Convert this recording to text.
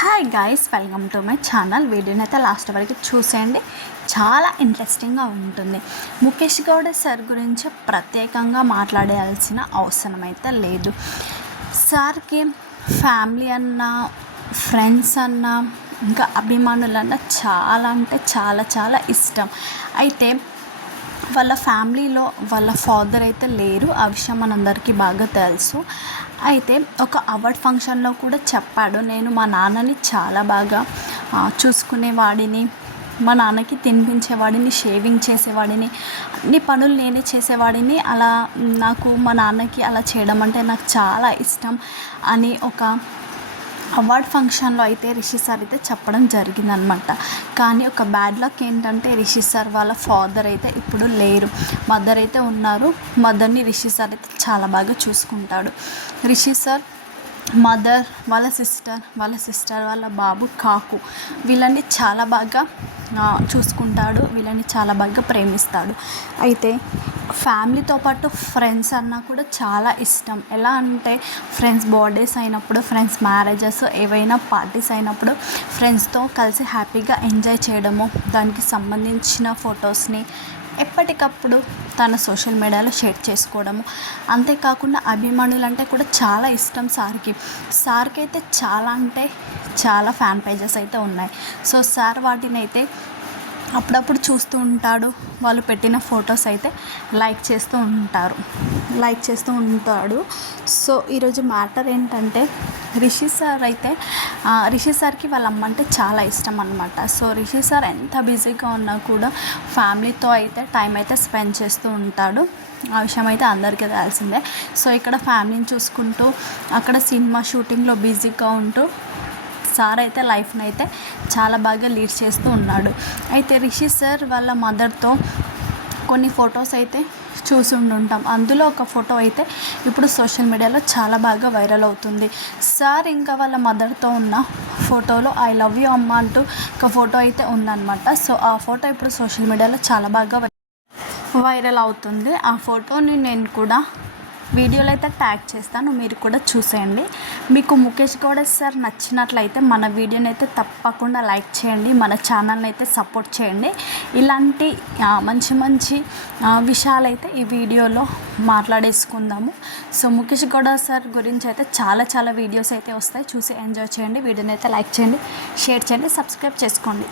Hi guys, welcome to my channel. వీడియోని అయితే last వరకు చూసేయండి, చాలా ఇంట్రెస్టింగ్గా ఉంటుంది. ముఖేష్ గౌడ సార్ గురించి ప్రత్యేకంగా మాట్లాడాల్సిన అవసరం అయితే లేదు. సార్కి ఫ్యామిలీ అన్న, ఫ్రెండ్స్ అన్న, ఇంకా అభిమానులన్న చాలా అంటే చాలా చాలా ఇష్టం. అయితే వాళ్ళ ఫ్యామిలీలో వాళ్ళ ఫాదర్ అయితే లేరు, ఆ విషయం మనందరికీ బాగా తెలుసు. అయితే ఒక అవార్డ్ ఫంక్షన్లో కూడా చెప్పాడు, నేను మా నాన్నని చాలా బాగా చూసుకునేవాడిని, మా నాన్నకి తినిపించేవాడిని, షేవింగ్ చేసేవాడిని, అన్ని పనులు నేనే చేసేవాడిని. అలా నాకు మా నాన్నకి అలా చేయడం అంటే నాకు చాలా ఇష్టం అని ఒక అవార్డ్ ఫంక్షన్లో అయితే రిషి సార్ అయితే చెప్పడం జరిగిందనమాట. కానీ ఒక బ్యాడ్ లక్ ఏంటంటే రిషి సార్ వాళ్ళ ఫాదర్ అయితే ఇప్పుడు లేరు, మదర్ అయితే ఉన్నారు. మదర్ని రిషి సార్ అయితే చాలా బాగా చూసుకుంటాడు. రిషి సార్ మదర్, వాళ్ళ సిస్టర్ వాళ్ళ బాబు కాకు, వీళ్ళని చాలా బాగా చూసుకుంటాడు, వీళ్ళని చాలా బాగా ప్రేమిస్తాడు. అయితే ఫ్యామిలీతో పాటు ఫ్రెండ్స్ అన్నా కూడా చాలా ఇష్టం. ఎలా అంటే ఫ్రెండ్స్ బర్త్డేస్ అయినప్పుడు, ఫ్రెండ్స్ మ్యారేజెస్, ఏవైనా పార్టీస్ అయినప్పుడు ఫ్రెండ్స్తో కలిసి హ్యాపీగా ఎంజాయ్ చేయడము, దానికి సంబంధించిన ఫొటోస్ని ఎప్పటికప్పుడు తన సోషల్ మీడియాలో షేర్ చేసుకోవడము. అంతేకాకుండా అభిమానులు అంటే కూడా చాలా ఇష్టం సార్కి అయితే చాలా అంటే చాలా ఫ్యాన్ పేజెస్ అయితే ఉన్నాయి. సో సార్ వాటిని అయితే అప్పుడప్పుడు చూస్తూ ఉంటాడు, వాళ్ళు పెట్టిన ఫొటోస్ అయితే లైక్ చేస్తూ ఉంటాడు. సో ఈరోజు మ్యాటర్ ఏంటంటే రిషి సార్కి వాళ్ళ అమ్మ అంటే చాలా ఇష్టం అనమాట. సో రిషి సార్ ఎంత బిజీగా ఉన్నా కూడా ఫ్యామిలీతో అయితే టైం అయితే స్పెండ్ చేస్తూ ఉంటాడు, ఆ విషయం అయితే అందరికీ తెలిసిందే. సో ఇక్కడ ఫ్యామిలీని చూసుకుంటూ, అక్కడ సినిమా షూటింగ్లో బిజీగా ఉంటూ సార్ అయితే లైఫ్ని అయితే చాలా బాగా లీడ్ చేస్తూ ఉన్నాడు. అయితే రిషి సార్ వాళ్ళ మదర్తో కొన్ని ఫొటోస్ అయితే చూసి ఉంటాం. అందులో ఒక ఫోటో అయితే ఇప్పుడు సోషల్ మీడియాలో చాలా బాగా వైరల్ అవుతుంది. సార్ ఇంకా వాళ్ళ మదర్తో ఉన్న ఫోటోలో ఐ లవ్ యూ అమ్మ అంటూ ఒక ఫోటో అయితే ఉందన్నమాట. సో ఆ ఫోటో ఇప్పుడు సోషల్ మీడియాలో చాలా బాగా వైరల్ అవుతుంది. ఆ ఫోటోని నేను కూడా వీడియోలో అయితే ట్యాగ్ చేస్తాను, మీరు కూడా చూసేయండి. మీకు ముఖేష్ గౌడ సార్ నచ్చినట్లయితే మన వీడియోని అయితే తప్పకుండా లైక్ చేయండి, మన ఛానల్ని అయితే సపోర్ట్ చేయండి. ఇలాంటి మంచి విషయాలైతే ఈ వీడియోలో మాట్లాడేసుకుందాము. సో ముఖేష్ గౌడ సార్ గురించి అయితే చాలా వీడియోస్ అయితే వస్తాయి, చూసి ఎంజాయ్ చేయండి. వీడియోని అయితే లైక్ చేయండి, షేర్ చేయండి, సబ్స్క్రైబ్ చేసుకోండి.